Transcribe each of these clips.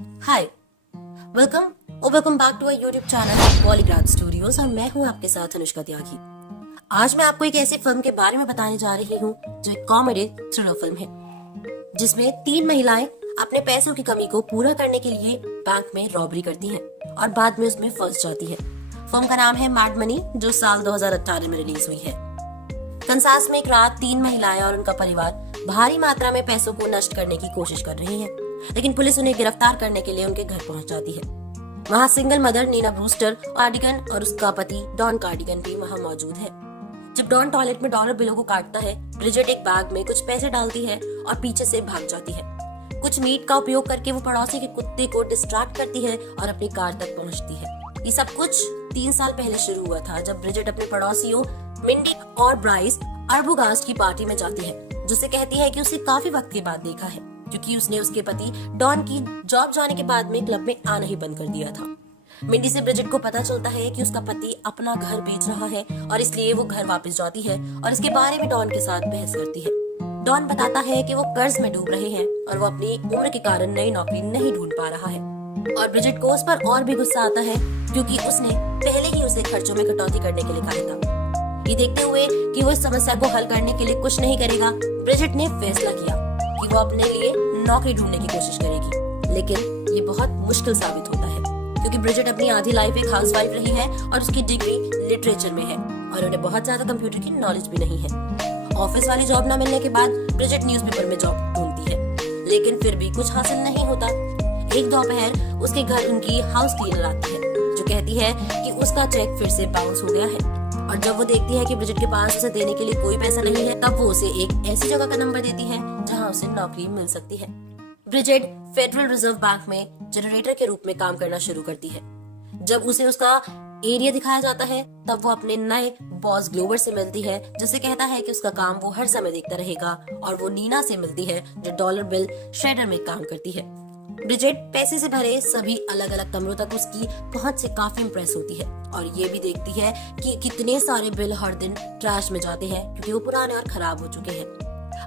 Hi, welcome back to our YouTube channel Polygraph Studios और मैं हूं आपके साथ अनुष्का त्यागी। आज मैं आपको एक ऐसी फिल्म के बारे में बताने जा रही हूं जो एक कॉमेडी थ्रिलर फिल्म है, जिसमें 3 महिलाएं अपने पैसों की कमी को पूरा करने के लिए बैंक में रॉबरी करती हैं और बाद में उसमें फंस जाती है। फिल्म का नाम है मैड मनी, जो साल 2018 में रिलीज हुई है। कनसास में एक रात 3 महिलाएं और उनका परिवार भारी मात्रा में पैसों को नष्ट करने की कोशिश कर रही हैं, लेकिन पुलिस उन्हें गिरफ्तार करने के लिए उनके घर पहुंच जाती है। वहां single mother Nina Brewster Cardigan और उसका पति डॉन कार्डिगन भी वहां मौजूद है। जब डॉन टॉयलेट में डॉलर बिलों को काटता है, ब्रिजेट एक बैग में कुछ पैसे डालती है और पीछे से भाग जाती है। कुछ मीट का उपयोग करके वो पड़ोसी के कुत्ते को डिस्ट्रैक्ट करती है और अपनी कार तक पहुंचती है। ये सब कुछ 3 साल पहले शुरू हुआ था, जब ब्रिजेट अपने पड़ोसियों मिंडी और ब्राइस अर्बुगास्ट की पार्टी में जाती है, जिससे कहती है कि उसे काफी वक्त के बाद देखा है, क्योंकि उसने उसके पति डॉन की जॉब जाने के बाद में क्लब में आना ही बंद कर दिया था। मिंडी से ब्रिजेट को पता चलता है कि उसका पति अपना घर बेच रहा है और इसलिए वो घर वापस जाती है और इसके बारे में डॉन के साथ बहस करती है। डॉन बताता है कि वो कर्ज में डूब रहे हैं और वो अपनी उम्र के कारण नई नौकरी नहीं ढूंढ पा रहा है, और ब्रिजेट को उस पर और भी गुस्सा आता है क्योंकि उसने पहले ही उसे खर्चों में कटौती करने के लिए कहा था। ये देखते हुए कि वो इस समस्या को हल करने के लिए कुछ नहीं करेगा, ब्रिजेट ने फैसला किया कि वो अपने लिए नौकरी ढूंढने की कोशिश करेगी। लेकिन ये बहुत मुश्किल साबित होता है, क्योंकि ब्रिजेट अपनी आधी लाइफ एक हाउसवाइफ रही है और उसकी डिग्री लिटरेचर में है और उन्हें बहुत ज्यादा कंप्यूटर की नॉलेज भी नहीं है। ऑफिस वाली जॉब न मिलने के बाद ब्रिजेट न्यूज़पेपर में जॉब ढूंढती है, लेकिन फिर भी कुछ हासिल नहीं होता। एक दोपहर उसके घर उनकी हाउस क्लीनर आती है, जो कहती है कि उसका चेक फिर से बाउंस हो गया है, और जब वो देखती है कि ब्रिजेट के पास उसे देने के लिए कोई पैसा नहीं है, तब वो उसे एक ऐसी जगह का नंबर देती है जहां उसे नौकरी मिल सकती है। ब्रिजेट फेडरल रिजर्व बैंक में जनरेटर के रूप में काम करना शुरू करती है। जब उसे उसका एरिया दिखाया जाता है, तब वो अपने नए बॉस ग्लोवर से मिलती है, जिससे कहता है कि उसका काम वो हर समय देखता रहेगा, और वो नीना से मिलती है, जो डॉलर बिल श्रेडर में काम करती है। ब्रिजेट पैसे से भरे सभी अलग अलग कमरों तक उसकी पहुंच से काफी इम्प्रेस होती है और ये भी देखती है कि कितने सारे बिल हर दिन ट्रैश में जाते हैं, क्योंकि वो पुराने और खराब हो चुके हैं।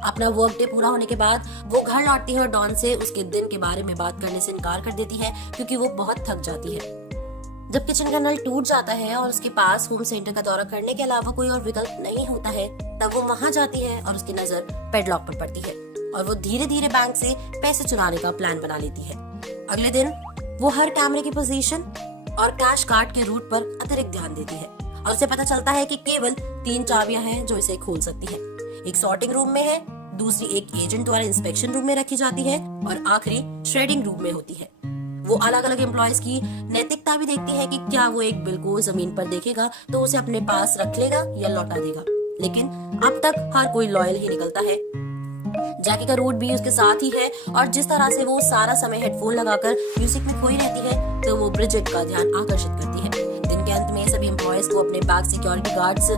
अपना वर्क डे पूरा होने के बाद वो घर लौटती है और डॉन से उसके दिन के बारे में बात करने से इनकार कर देती है, क्योंकि वो बहुत थक जाती है। जब किचन का नल टूट जाता है और उसके पास होम सेंटर का दौरा करने के अलावा कोई और विकल्प नहीं होता है, तब वो वहां जाती है और उसकी नजर पेडलॉक पर पड़ती है और वो धीरे धीरे बैंक से पैसे चुराने का प्लान बना लेती है। अगले दिन वो हर कैमरे की पोजीशन और कैश कार्ड के रूट पर अतिरिक्त ध्यान देती है और उसे पता चलता है कि केवल 3 चाबियां हैं जो इसे खोल सकती है। एक सॉर्टिंग रूम में है, दूसरी एक एजेंट द्वारा इंस्पेक्शन रूम में रखी जाती है और आखिरी श्रेडिंग रूम में होती है। वो अलग अलग एम्प्लॉयज की नैतिकता भी देखती है कि क्या वो एक बिल को जमीन पर देखेगा तो उसे अपने पास रख लेगा या लौटा देगा, लेकिन अब तक हर कोई लॉयल ही निकलता है। जैकी का रूट भी उसके साथ ही है और जिस तरह से वो सारा समय हेडफोन लगाकर म्यूजिक में खोई रहती है, तो वो ब्रिजेट का ध्यान आकर्षित करती है। दिन के अंत में सभी एम्प्लॉयज को अपने बैक सिक्योरिटी गार्ड्स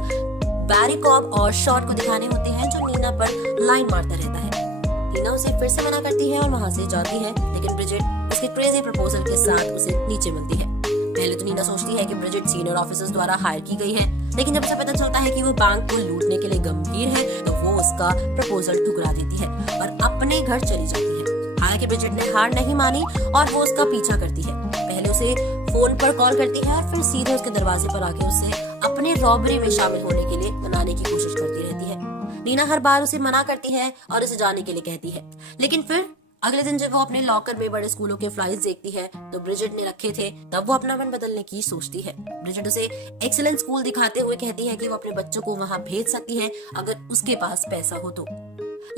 बैरी कॉब और शॉट को दिखाने होते हैं, जो नीना पर लाइन मारता रहता है। नीना उसे फिर से मना करती है और वहां से जाती है, लेकिन ब्रिजेट उसके क्रेजी प्रपोजल के साथ उसे नीचे मिलती है। पहले तो नीना सोचती है कि ब्रिजेट सीनियर ऑफिसर्स द्वारा हायर की गई है, लेकिन जब उसे पता चलता है कि वो बैंक को लूटने के लिए गंभीर है, तो वो उसका प्रपोजल ठुकरा देती है और अपने घर चली जाती है। हालांकि ब्रिजेट ने हार नहीं मानी और वो उसका पीछा करती है। पहले उसे फोन पर कॉल करती है और फिर सीधे उसके दरवाजे पर आके उसे अपने रॉबरी में शामिल होने के लिए मनाने की कोशिश करती रहती है। नीना हर बार उसे मना करती है और उसे जाने के लिए कहती है, लेकिन फिर अगले दिन जब वो अपने लॉकर में बड़े स्कूलों के फ्लाइट्स देखती है तो ब्रिजेट ने रखे थे, तब वो अपना मन बदलने की सोचती है। ब्रिजेट उसे एक्सीलेंट स्कूल दिखाते हुए कहती है कि वो अपने बच्चों को वहां भेज सकती है अगर उसके पास पैसा हो तो।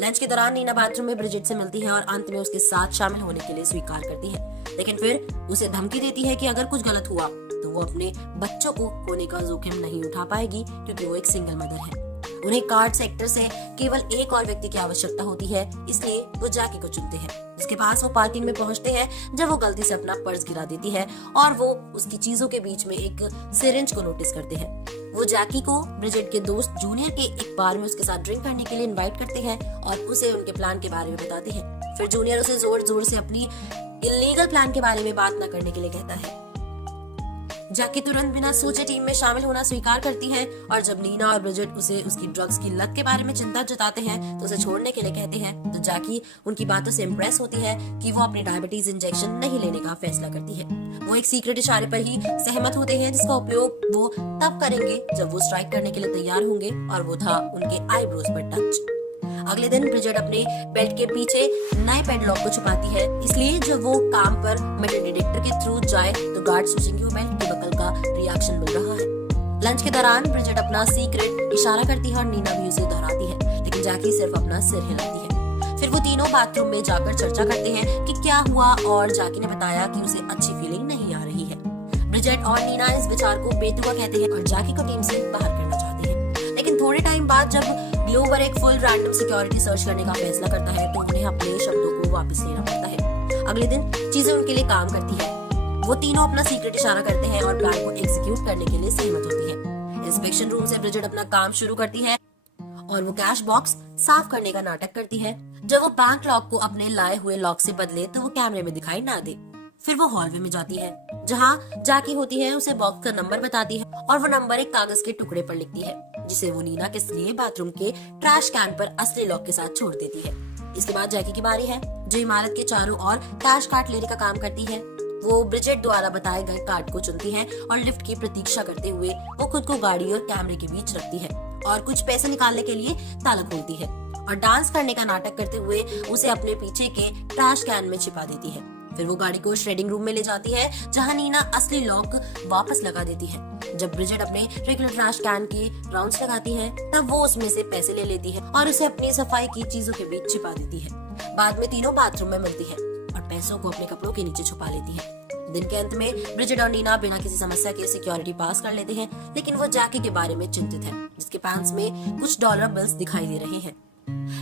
लंच के दौरान नीना बाथरूम में ब्रिजेट से मिलती है और अंत में उसके साथ शामिल होने के लिए स्वीकार करती है, लेकिन फिर उसे धमकी देती है कि अगर कुछ गलत हुआ तो वो अपने बच्चों को खोने का जोखिम नहीं उठा पाएगी, क्योंकि वो एक सिंगल मदर है। उन्हें कार्ड सेक्टर से केवल एक और व्यक्ति की आवश्यकता होती है, इसलिए वो जैकी को चुनते हैं। उसके पास वो पार्किंग में पहुंचते हैं जब वो गलती से अपना पर्स गिरा देती है और वो उसकी चीजों के बीच में एक सिरिंज को नोटिस करते हैं। वो जैकी को ब्रिजेट के दोस्त जूनियर के एक बार में उसके साथ ड्रिंक करने के लिए इनवाइट करते हैं और उसे उनके प्लान के बारे में बताते हैं। फिर जूनियर उसे जोर जोर से अपनी इलीगल प्लान के बारे में बात न करने के लिए कहता है। जैकी तुरंत बिना सोचे टीम में शामिल होना स्वीकार करती है और जब नीना और ब्रिजेट उसे उसकी ड्रग्स की लत के बारे में चिंता जताते हैं तो उसे छोड़ने के लिए कहते हैं, तो जैकी उनकी बातों से इम्प्रेस होती है कि वो अपनी डायबिटीज इंजेक्शन नहीं लेने का फैसला करती है। वो एक सीक्रेट इशारे पर ही सहमत होते हैं जिसका उपयोग वो तब करेंगे जब वो स्ट्राइक करने के लिए तैयार होंगे, और वो था उनके आईब्रोज पर टच। अगले दिन ब्रिजेट अपने बेल्ट के पीछे नए पेडलॉक को छुपाती है, इसलिए जब वो काम पर मेटल डिटेक्टर के थ्रू जाए तो गार्ड सोचेंगे वो बेल्ट के बकल का रिएक्शन मिल रहा है। लंच के दौरान ब्रिजेट अपना सीक्रेट इशारा करती है और नीना भी उसे दोहराती है, लेकिन जैकी सिर्फ अपना सिर हिलाती है। फिर वो तीनों बाथरूम में जाकर चर्चा करते हैं कि क्या हुआ, और जैकी ने बताया कि उसे अच्छी फीलिंग नहीं आ रही है। ब्रिजेट और नीना इस विचार को बेतुका कहते हैं और जैकी को टीम से बाहर करना चाहते हैं। लेकिन थोड़े टाइम बाद जब ग्लोवर एक फुल रैंडम सिक्योरिटी सर्च करने का फैसला करता है तो उन्हें अपने शब्दों को वापस लेना पड़ता है। अगले दिन चीजें उनके लिए काम करती है। वो तीनों अपना सीक्रेट इशारा करते हैं और प्लान को एग्जीक्यूट करने के लिए सहमत होती है। इंस्पेक्शन रूम से ब्रिजेट अपना काम शुरू करती है और वो कैश बॉक्स साफ करने का नाटक करती है। जब वो बैंक लॉक को अपने लाए हुए लॉक से बदले तो वो कैमरे में दिखाई ना दे। फिर वो हॉलवे में जाती है जहाँ जैकी होती है, उसे बॉक्स का नंबर बताती है और वो नंबर एक कागज के टुकड़े पर लिखती है, जिसे वो नीना के लिए बाथरूम के ट्रैश कैन पर असली लॉक के साथ छोड़ देती है। इसके बाद जैकी की बारी है, जो इमारत के चारों ओर कैश कार्ड लेने का काम करती है। वो ब्रिजेट द्वारा बताए गए कार्ड को चुनती है और लिफ्ट की प्रतीक्षा करते हुए वो खुद को गाड़ी और कैमरे के बीच रखती है और कुछ पैसे निकालने के लिए ताला खोलती है और डांस करने का नाटक करते हुए उसे अपने पीछे के ट्रैश कैन में छिपा देती है। फिर वो गाड़ी को श्रेडिंग रूम में ले जाती है जहां नीना असली लॉक वापस लगा देती है। जब ब्रिजेट अपने रेगुलर ट्रैश कैन की राउंड्स लगाती है तब वो उसमें से पैसे ले लेती है और उसे अपनी सफाई की चीजों के बीच छिपा देती है। बाद में तीनों बाथरूम में मिलती है और पैसों को अपने कपड़ों के नीचे छुपा लेती है। दिन के अंत में ब्रिजेट और नीना बिना किसी समस्या के सिक्योरिटी पास कर लेते हैं, लेकिन वो जैकी के बारे में चिंतित है जिसके पैंट्स में कुछ डॉलर बिल्स दिखाई दे रहे हैं।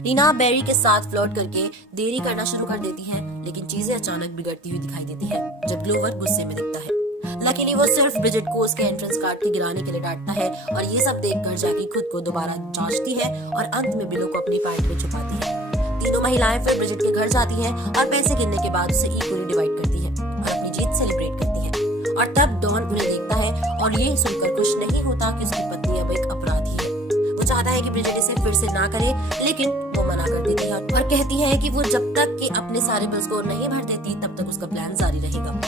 नीना बैरी के साथ फ्लर्ट करके देरी करना शुरू कर देती है, लेकिन चीजें अचानक बिगड़ती हुई दिखाई देती है जब ग्लोवर गुस्से में दिखता है। लकीली वो सिर्फ ब्रिजेट को उसके एंट्रेंस कार्ड की गिराने के लिए डांटता है और ये सब देखकर जैकी खुद को दोबारा जांचती है और अंत में बिलों को अपनी पैंट में छुपाती है। तीनों महिलाएं फिर ब्रिजेट के घर जाती हैं और पैसे गिनने के बाद उसे इक्वली डिवाइड करती है और अपनी जीत सेलिब्रेट करती है। और तब डॉन उन्हें देखता है और ये सुनकर खुश नहीं होता कि उसकी पत्नी अब एक अपराधी है। वो चाहता है कि ब्रिजेट इसे फिर से ना करे, लेकिन वो मना कर देती है और कहती है कि वो जब तक कि अपने सारे बिल्स को नहीं भर देती तब तक उसका प्लान जारी रहेगा।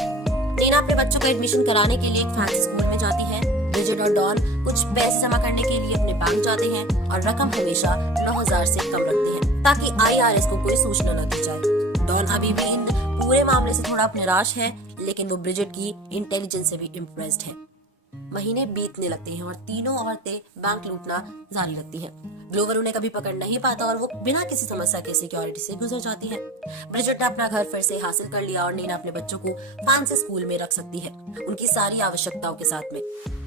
नीना अपने बच्चों का एडमिशन कराने के लिए एक फैंसी स्कूल में जाती है। ब्रिजेट और डॉन कुछ पैसे जमा करने के लिए अपने बैंक जाते हैं और रकम हमेशा 9,000 से कम रखते हैं ताकि IRS को कोई सूचना न दी जाए। डॉन अभी भी इन पूरे मामले से थोड़ा निराश है, लेकिन वो ब्रिजेट की इंटेलिजेंस से भी इम्प्रेस्ड है। महीने बीतने लगते हैं और तीनों औरतें बैंक लूटना जारी रखती हैं। ग्लोवर उन्हें कभी पकड़ नहीं पाता और वो बिना किसी समस्या के सिक्योरिटी से गुजर जाती है। ब्रिजेट ने अपना घर फिर से हासिल कर लिया और नीना अपने बच्चों को फैंसी स्कूल में रख सकती है, उनकी सारी आवश्यकताओं के साथ में।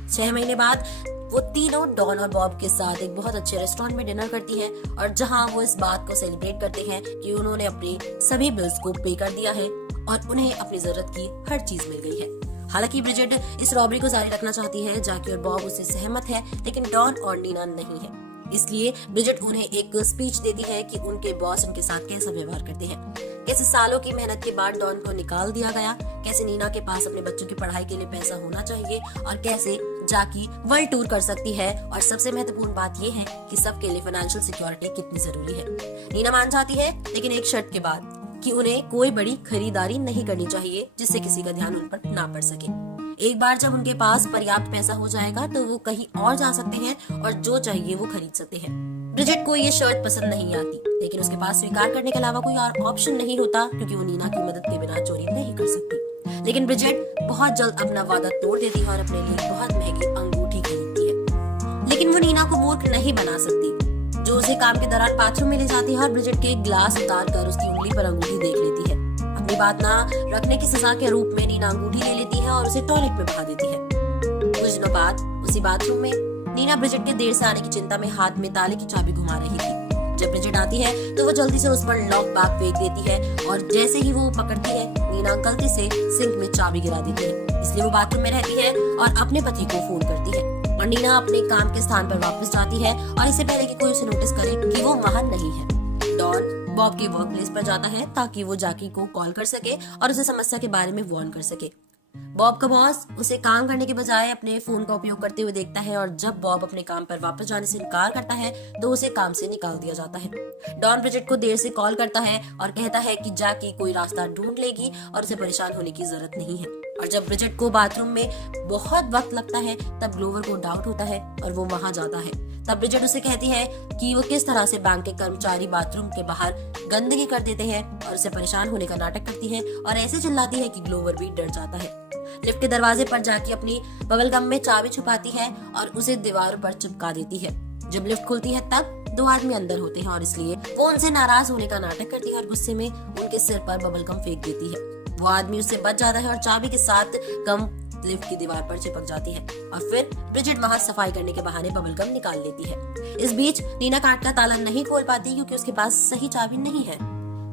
6 महीने बाद वो तीनों डॉन और बॉब के साथ एक बहुत अच्छे रेस्टोरेंट में डिनर करती है और जहां वो इस बात को सेलिब्रेट करते हैं कि उन्होंने अपने सभी बिल्स को पे कर दिया है और उन्हें अपनी जरूरत की हर चीज मिल गई है। हालांकि ब्रिजेट इस रॉबरी को जारी रखना चाहती है, जैकी और बॉब उससे सहमत है, लेकिन डॉन और नीना नहीं है। इसलिए ब्रिजेट उन्हें एक स्पीच देती है कि उनके बॉस उनके साथ कैसा व्यवहार करते हैं, कैसे सालों की मेहनत के बाद डॉन को निकाल दिया गया, कैसे नीना के पास अपने बच्चों की पढ़ाई के लिए पैसा होना चाहिए और कैसे जैकी वर्ल्ड टूर कर सकती है। और सबसे महत्वपूर्ण बात यह है कि सबके लिए फाइनेंशियल सिक्योरिटी कितनी जरूरी है। नीना मान जाती है, लेकिन एक शर्त के बाद कि उन्हें कोई बड़ी खरीदारी नहीं करनी चाहिए जिससे किसी का ध्यान उन पर ना पड़ सके। एक बार जब उनके पास पर्याप्त पैसा हो जाएगा तो वो कहीं और जा सकते हैं और जो चाहिए वो खरीद सकते हैं। ब्रिजेट को ये शर्त पसंद नहीं आती, लेकिन उसके पास स्वीकार करने के अलावा कोई और ऑप्शन नहीं होता क्योंकि वो नीना की मदद के बिना चोरी नहीं कर सकती। लेकिन ब्रिजेट बहुत जल्द अपना वादा तोड़ देती है और अपने लिए बहुत महंगी अंगूठी खरीदती है। लेकिन वो नीना को मूर्ख नहीं बना सकती, जो उसे काम के दौरान बाथरूम में ले जाती है और ब्रिजेट के ग्लास उतार कर उसकी उंगली पर अंगूठी देख लेती है। अपनी बात ना रखने की सजा के रूप में नीना अंगूठी ले लेती है और उसे टॉयलेट में बहा देती है। कुछ दिनों बाद उसी बाथरूम में नीना ब्रिजेट के देर से आने की चिंता में हाथ में ताले की चाबी घुमा रही थी। जब ब्रिजेट आती है तो वो जल्दी से उस पर लॉक बैग फेंक देती है और जैसे ही वो पकड़ती है, नीना गलती से सिंक में चाबी गिरा देती है। इसलिए वो बाथरूम में रहती है और अपने पति को फोन करती है और नीना अपने काम के स्थान पर वापस जाती है और इससे पहले कि कोई उसे नोटिस करे कि वो वहां नहीं है, डॉन बॉब के वर्क प्लेस पर जाता है ताकि वो जैकी को कॉल कर सके और उसे समस्या के बारे में वार्न कर सके। बॉब का बॉस उसे काम करने के बजाय अपने फोन का उपयोग करते हुए देखता है और जब बॉब अपने काम पर वापस जाने से इनकार करता है तो उसे काम से निकाल दिया जाता है। डॉन ब्रिजेट को देर से कॉल करता है और कहता है कि जैकी कोई रास्ता ढूंढ लेगी और उसे परेशान होने की जरूरत नहीं है। और जब ब्रिजेट को बाथरूम में बहुत वक्त लगता है तब ग्लोवर को डाउट होता है और वो वहां जाता है। तब ब्रिजेट उसे कहती है कि वो किस तरह से बैंक के कर्मचारी बाथरूम के बाहर गंदगी कर देते हैं और उसे परेशान होने का नाटक करती है और ऐसे चिल्लाती है कि ग्लोवर भी डर जाता है। लिफ्ट के दरवाजे पर जाके अपनी बगल गम में चाबी छुपाती है और उसे दीवार पर चिपका देती है। जब लिफ्ट खुलती है तब 2 आदमी अंदर होते हैं और इसलिए वो उनसे नाराज होने का नाटक करती है और गुस्से में उनके सिर पर बबल गम फेंक देती है। वो आदमी उससे बच जाता है और चाबी के साथ गम लिफ्ट की दीवार पर चिपक जाती है और फिर ब्रिजेट वहां सफाई करने के बहाने बबल गम निकाल लेती है। इस बीच नीना काट का ताला नहीं खोल पाती क्योंकि उसके पास सही चाबी नहीं है।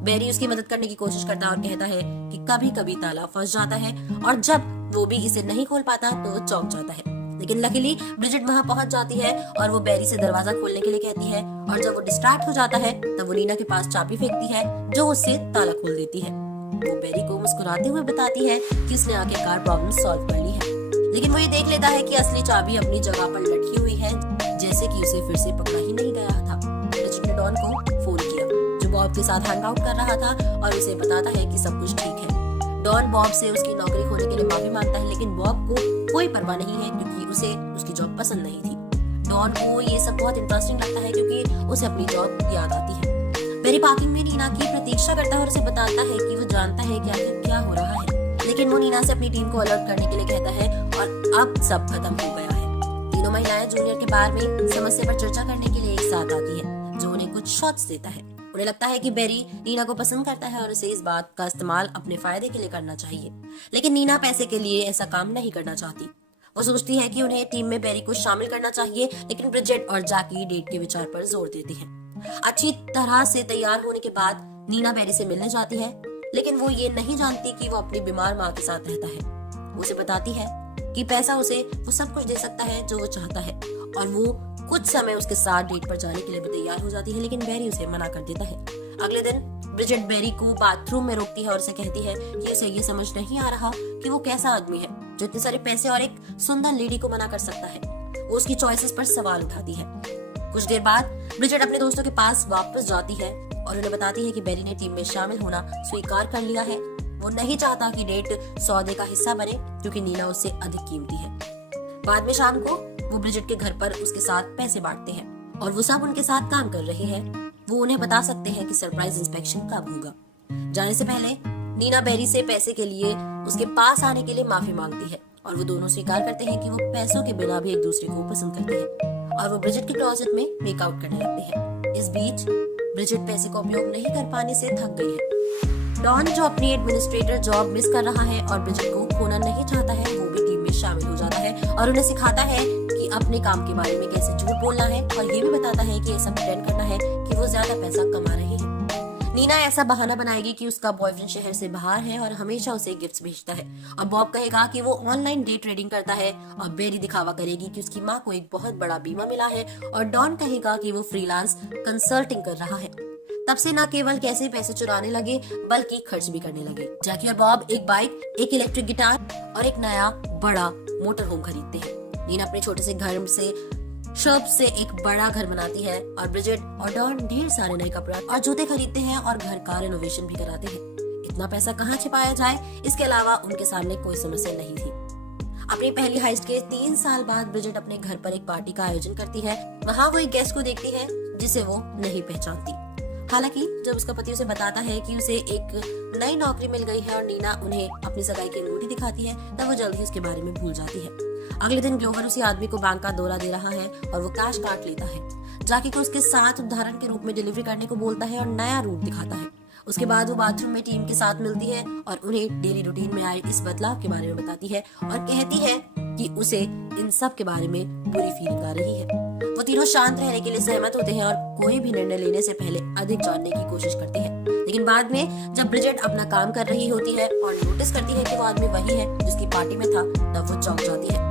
बेरी उसकी मदद करने की कोशिश करता है और कहता है कि कभी कभी ताला फंस जाता है और जब वो भी इसे नहीं खोल पाता तो वो चौंक जाता है। लेकिन लकीली ब्रिजेट वहां पहुंच जाती है और वो बेरी से दरवाजा खोलने के लिए कहती है और जब वो डिस्ट्रैक्ट हो जाता है तब वो नीना के पास चाबी फेंकती है जो उससे ताला खोल देती है। वो बेरी को मुस्कुराते हुए बताती है कि उसने आखिरकार प्रॉब्लम सॉल्व कर ली है। लेकिन वो ये देख लेता है कि असली चाबी अपनी जगह पर लटकी हुई है जैसे कि उसे फिर से पकड़ा ही नहीं गया था। ब्रिजेट ने डॉन को फोन किया जो बॉब के साथ हैंग आउट कर रहा था और उसे बताता है कि सब कुछ ठीक है। डॉन बॉब से उसकी नौकरी खोने के लिए माफी मांगता है लेकिन बॉब को कोई परवाह नहीं है क्योंकि उसे उसकी जॉब पसंद नहीं थी। डॉन को ये सब बहुत इंटरेस्टिंग लगता है क्योंकि उसे अपनी जॉब याद आती है। बेरी पार्किंग में नीना की प्रतीक्षा करता है और उसे बताता है कि वो जानता है कि आखिर क्या हो रहा है, लेकिन वो नीना से अपनी टीम को अलर्ट करने के लिए कहता है और अब सब खत्म हो गया है। तीनों महिलाएं जूनियर के बारे में समस्या पर चर्चा करने के लिए एक साथ आती है जो उन्हें कुछ शॉट्स देता है। उन्हें लगता है कि बेरी नीना को पसंद करता है और उसे इस बात का इस्तेमाल अपने फायदे के लिए करना चाहिए, लेकिन नीना पैसे के लिए ऐसा काम नहीं करना चाहती। वो सोचती है कि उन्हें टीम में बेरी को शामिल करना चाहिए, लेकिन ब्रिजेट और जैकी डेट के विचार पर जोर देती है। अच्छी तरह से तैयार होने के बाद नीना बेरी से मिलने जाती है, लेकिन वो ये नहीं जानती कि वो अपनी बीमार माँ के साथ रहता है। उसे बताती है कि पैसा उसे वो सब कुछ दे सकता है जो वो चाहता है और वो कुछ समय उसके साथ डेट पर जाने के लिए भी तैयार हो जाती है, लेकिन बेरी उसे मना कर देता है। अगले दिन ब्रिजेट बेरी को बाथरूम में रोकती है और उसे कहती है कि उसे ये समझ नहीं आ रहा कि वो कैसा आदमी है जो इतने सारे पैसे और एक सुंदर लेडी को मना कर सकता है। वो उसकी चॉइसेस पर सवाल उठाती है। कुछ देर बाद ब्रिजेट अपने दोस्तों के पास वापस जाती है और उन्हें बताती है कि बेरी ने टीम में शामिल होना स्वीकार कर लिया है। वो नहीं चाहता कि डेट सौदे का हिस्सा बने क्योंकि नीना उससे अधिक कीमती है। बाद में शाम को वो ब्रिजेट के घर पर उसके साथ पैसे बांटते हैं और वो सब उनके साथ काम कर रहे हैं। वो उन्हें बता सकते हैं कि सरप्राइज इंस्पेक्शन कब होगा। जाने से पहले नीना बेरी से पैसे के लिए उसके पास आने के लिए माफी मांगती है और वो दोनों स्वीकार करते हैं कि वो पैसों के बिना भी एक दूसरे को पसंद करते हैं और वो ब्रिजेट के क्लोजेट में मेकआउट करने लगते हैं। इस बीच ब्रिजेट पैसे का उपयोग नहीं कर पाने से थक गई है। डॉन जो अपनी एडमिनिस्ट्रेटर जॉब मिस कर रहा है और ब्रिजेट को खोना नहीं चाहता है, वो भी टीम में शामिल हो जाता है और उन्हें सिखाता है कि अपने काम के बारे में कैसे झूठ बोलना है और ये भी बताता है कि ऐसा प्रिटेंड करना है कि वो ज्यादा पैसा कमा रहे हैं। नीना ऐसा बहाना बनाएगी कि उसका बॉयफ्रेंड शहर से बाहर है और हमेशा उसे गिफ्ट्स भेजता है और बॉब कहेगा कि वो ऑनलाइन डे ट्रेडिंग करता है और बेरी दिखावा करेगी कि उसकी माँ को एक बहुत बड़ा बीमा मिला है और डॉन कहेगा कि वो फ्रीलांस कंसल्टिंग कर रहा है। तब से न केवल कैसे पैसे चुराने लगे बल्कि खर्च भी करने लगे। जैकी और बॉब एक बाइक, एक इलेक्ट्रिक गिटार और एक नया बड़ा मोटर होम खरीदते हैं। नीना अपने छोटे से घर से शर्प से एक बड़ा घर बनाती है और ब्रिजेट और डॉन ढेर सारे नए कपड़े और जूते खरीदते हैं और घर का रेनोवेशन भी कराते हैं। इतना पैसा कहाँ छिपाया जाए, इसके अलावा उनके सामने कोई समस्या नहीं थी। अपनी पहली हाइस्ट के 3 साल बाद ब्रिजेट अपने घर पर एक पार्टी का आयोजन करती है। वहाँ वो एक गेस्ट को देखती है जिसे वो नहीं पहचानती। हालांकि जब उसका पति उसे बताता है कि उसे एक नई नौकरी मिल गई है और नीना उन्हें अपनी सगाई की अंगूठी दिखाती है, तब वो जल्द ही उसके बारे में भूल जाती है। अगले दिन ग्लोवर उसी आदमी को बैंक का दौरा दे रहा है और वो कैश काट लेता है। जैकी को उसके साथ उदाहरण के रूप में डिलीवरी करने को बोलता है और नया रूट दिखाता है। उसके बाद वो बाथरूम में टीम के साथ मिलती है और उन्हें डेली रूटीन में आए इस बदलाव के बारे में बताती है और कहती है कि उसे इन सब के बारे में बुरी फीलिंग आ रही है। वो तीनों शांत रहने के लिए सहमत होते हैं और कोई भी निर्णय लेने से पहले अधिक जानने की कोशिश करते हैं। लेकिन बाद में जब ब्रिजेट अपना काम कर रही होती है और नोटिस करती है कि वो आदमी वही है जिसकी पार्टी में था, तब वो चौंक जाती है।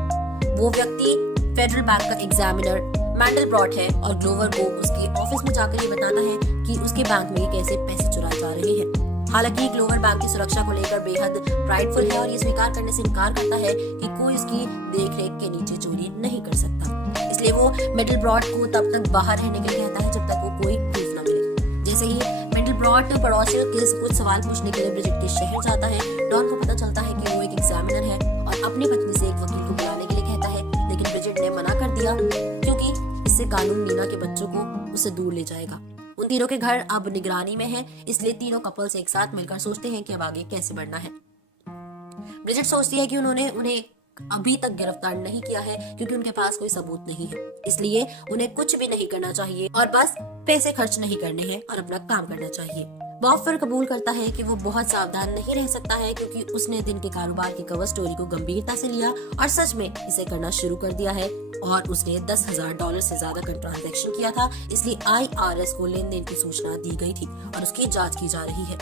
वो व्यक्ति फेडरल बैंक का एग्जामिनर मैंडलब्रॉट है और ग्लोवर को उसके ऑफिस में जाकर ये बताता है कि उसके बैंक में कैसे पैसे चुराए जा रहे हैं। हालांकि ग्लोवर बैंक की सुरक्षा को लेकर बेहद प्राइडफुल है और ये स्वीकार करने से इनकार करता है कि कोई उसकी देखरेख के नीचे चोरी नहीं कर सकता। इसलिए वो मिडलब्रॉड को तब तक बाहर रहने के लिए कहता है जब तक वो कोई प्रूफ न मिले। जैसे ही मिडलब्रॉड पड़ोसियों के कुछ सवाल पूछने के लिए ब्रिजिट के शहर जाता है, डॉन को पता चलता है कि वो एक एग्जामिनर है और अपनी पत्नी से एक वकील को बुलाने के लिए कहता है, लेकिन ब्रिजिट ने मना कर दिया क्योंकि इससे कानून नीना के बच्चों को उससे दूर ले जाएगा। उन तीनों के घर अब निगरानी में है, इसलिए तीनों कपल्स एक साथ मिलकर सोचते हैं कि अब आगे कैसे बढ़ना है। ब्रिजिट सोचती है कि उन्होंने उन्हें अभी तक गिरफ्तार नहीं किया है क्योंकि उनके पास कोई सबूत नहीं है, इसलिए उन्हें कुछ भी नहीं करना चाहिए और बस पैसे खर्च नहीं करने हैं और अपना काम करना चाहिए। बॉब फिर कबूल करता है कि वो बहुत सावधान नहीं रह सकता है क्योंकि उसने दिन के कारोबार की कवर स्टोरी को गंभीरता से लिया और सच में इसे करना शुरू कर दिया है और उसने $10,000 से ज्यादा का ट्रांजैक्शन किया था, इसलिए IRS को लेन देन की सूचना दी गई थी और उसकी जांच की जा रही है।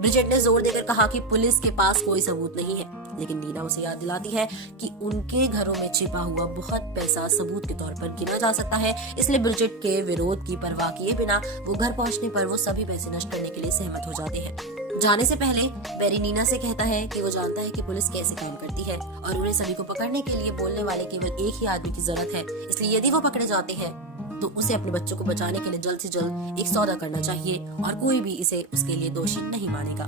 ब्रिजिट ने जोर देकर कहा कि पुलिस के पास कोई सबूत नहीं है, लेकिन नीना उसे याद दिलाती है कि उनके घरों में छिपा हुआ बहुत पैसा सबूत के तौर पर गिना जा सकता है, इसलिए ब्रिजिट के विरोध की परवाह किए बिना वो घर पहुंचने पर वो सभी पैसे नष्ट करने के लिए सहमत हो जाते हैं। जाने से पहले बेरी नीना से कहता है कि वो जानता है कि पुलिस कैसे काम करती है और उन्हें सभी को पकड़ने के लिए बोलने वाले केवल एक ही आदमी की जरूरत है, इसलिए यदि वो पकड़े जाते हैं तो उसे अपने बच्चों को बचाने के लिए जल्द से जल्द एक सौदा करना चाहिए और कोई भी इसे उसके लिए दोषी नहीं मानेगा।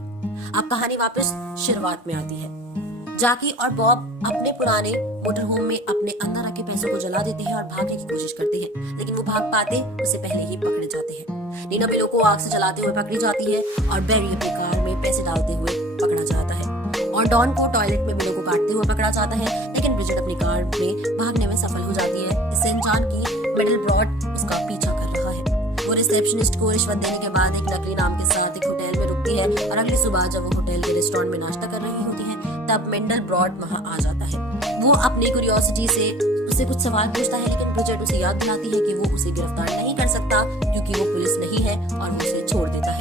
अब कहानी वापस शुरुआत में आती है। जैकी और बॉब अपने पुराने मोटर होम में अपने अंदर रखे पैसों को जला देते हैं और भागने की कोशिश करते हैं, लेकिन वो भाग पाते उससे पहले ही पकड़े जाते हैं। नीना बिलो को आग से जलाते हुए पकड़ी जाती है और बेरी अपनी कार में पैसे डालते हुए पकड़ा जाता है और डॉन को टॉयलेट में बिलो को काटते हुए पकड़ा जाता है, लेकिन ब्रिजिट अपनी कार में भागने में सफल हो जाती है। इससे अनजान की मिडलब्रॉड उसका पीछा कर रहा है। वो रिसेप्शनिस्ट को रिश्वत देने के बाद एक नकली नाम के साथ एक होटल में रुकती है और अगली सुबह जब वो होटल के रेस्टोरेंट में नाश्ता कर रही होती है तब मिडलब्रॉड वहाँ आ जाता है। वो अपनी क्यूरियोसिटी से उससे कुछ सवाल पूछता है, लेकिन ब्रिजिट उसे याद दिलाती है कि वो उसे गिरफ्तार नहीं कर सकता क्योंकि वो पुलिस नहीं है और वो उसे छोड़ देता है।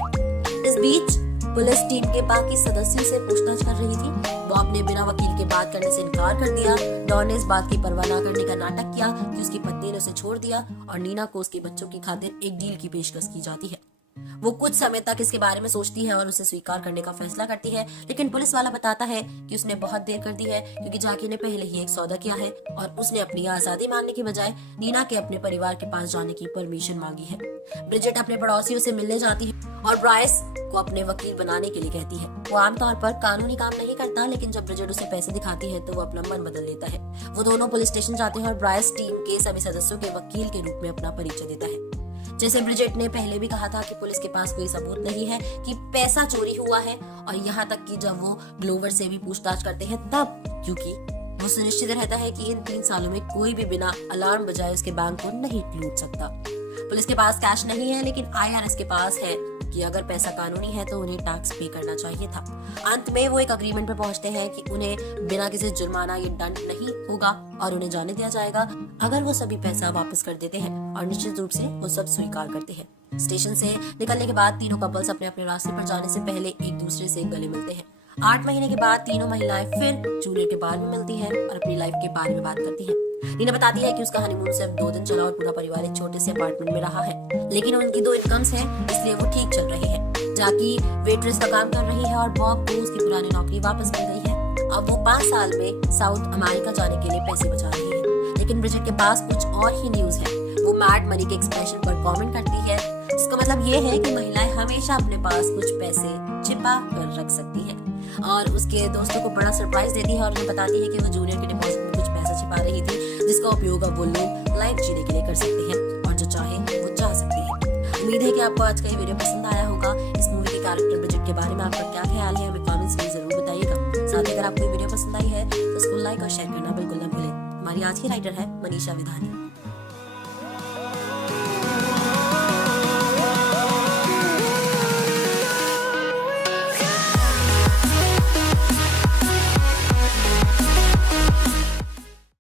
इस बीच पुलिस टीम के बाकी सदस्यों से पूछताछ कर रही थी। बॉब ने बिना वकील के बात करने से इनकार कर दिया। डॉन ने इस बात की परवाह न करने का नाटक किया कि उसकी पत्नी ने उसे छोड़ दिया और नीना को उसके बच्चों की खातिर एक डील की पेशकश की जाती है। वो कुछ समय तक इसके बारे में सोचती है और उसे स्वीकार करने का फैसला करती है, लेकिन पुलिस वाला बताता है कि उसने बहुत देर कर दी है क्योंकि जैकी ने पहले ही एक सौदा किया है और उसने अपनी आजादी मांगने की बजाय नीना के अपने परिवार के पास जाने की परमिशन मांगी है। ब्रिजिट अपने पड़ोसियों से मिलने जाती है और ब्राइस को अपने वकील बनाने के लिए कहती है। वो आमतौर पर कानूनी काम नहीं करता, लेकिन जब ब्रिजिट उसे पैसे दिखाती है तो वो अपना मन बदल लेता है। वो दोनों पुलिस स्टेशन जाते हैं और ब्राइस टीम के सभी सदस्यों के वकील के रूप में अपना परिचय देता है। जैसे ब्रिजिट ने पहले भी कहा था कि पुलिस के पास कोई सबूत नहीं है कि पैसा चोरी हुआ है, और यहाँ तक कि जब वो ग्लोवर से भी पूछताछ करते हैं तब, क्योंकि वो सुनिश्चित रहता है कि इन 3 सालों में कोई भी बिना अलार्म बजाए उसके बैंक को नहीं लूट सकता। पुलिस के पास कैश नहीं है, लेकिन IRS के पास है कि अगर पैसा कानूनी है तो उन्हें टैक्स पे करना चाहिए था। अंत में वो एक अग्रीमेंट पे पहुंचते हैं कि उन्हें बिना किसी जुर्माना या दंड नहीं होगा और उन्हें जाने दिया जाएगा अगर वो सभी पैसा वापस कर देते हैं, और निश्चित रूप से वो सब स्वीकार करते हैं। स्टेशन से निकलने के बाद तीनों कपल्स अपने अपने रास्ते पर जाने से पहले एक दूसरे से गले मिलते हैं। 8 महीने के बाद तीनों महिलाएं फिर जूलियट के बारे में मिलती हैं और अपनी लाइफ के बारे में बात करती हैं। नीना बताती है कि उसका हनीमून सिर्फ 2 दिन चला और पूरा परिवार एक छोटे से अपार्टमेंट में रहा है, लेकिन उनकी 2 इनकम्स हैं, इसलिए वो ठीक चल रही है। जैकी वेट्रेस का काम कर रही है और बॉब को उसकी पुरानी नौकरी वापस मिल गई है। अब वो 5 साल में साउथ अमेरिका जाने के लिए पैसे बचा रही है, लेकिन ब्रिजिट के पास कुछ और ही न्यूज है। वो मैड मनी के एक्सप्रेशन पर कमेंट करती है, जिसका मतलब ये है कि महिलाएं हमेशा अपने पास कुछ पैसे छिपा कर रख सकती है, और उसके दोस्तों को बड़ा सरप्राइज देती है और उन्हें बताती है कि वो जूनियर के डिपॉजिट में कुछ पैसा छिपा रही थी, जिसका उपयोग अब वो लोग लाइफ जीने के लिए कर सकते हैं और जो चाहे वो चाह सकती है। उम्मीद है कि आपको आज का ये वीडियो पसंद आया होगा। इस मूवी के कैरेक्टर ब्रिजिट के बारे में आपका क्या ख्याल है, हमें कमेंट्स में जरूर बताइएगा। साथ ही अगर आपको ये वीडियो पसंद आई है तो उसको लाइक और शेयर करना बिल्कुल न भूलें। हमारी आज की राइटर है मनीषा विधानी।